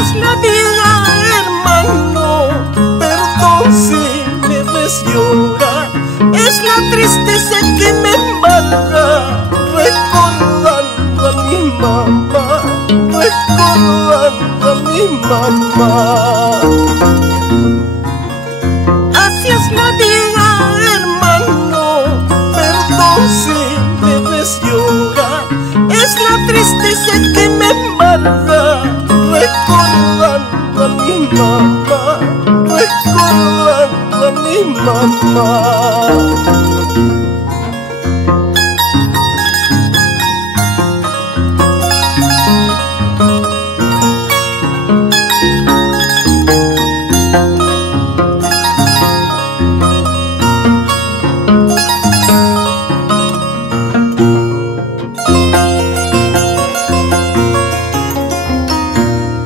es la vida, hermano, perdón si me ves llorar. Es la tristeza que me embarga, recordando a mi mamá, recordando a mi mamá. Así es la vida, hermano, perdón si me ves llorar. Es la tristeza que me embarga,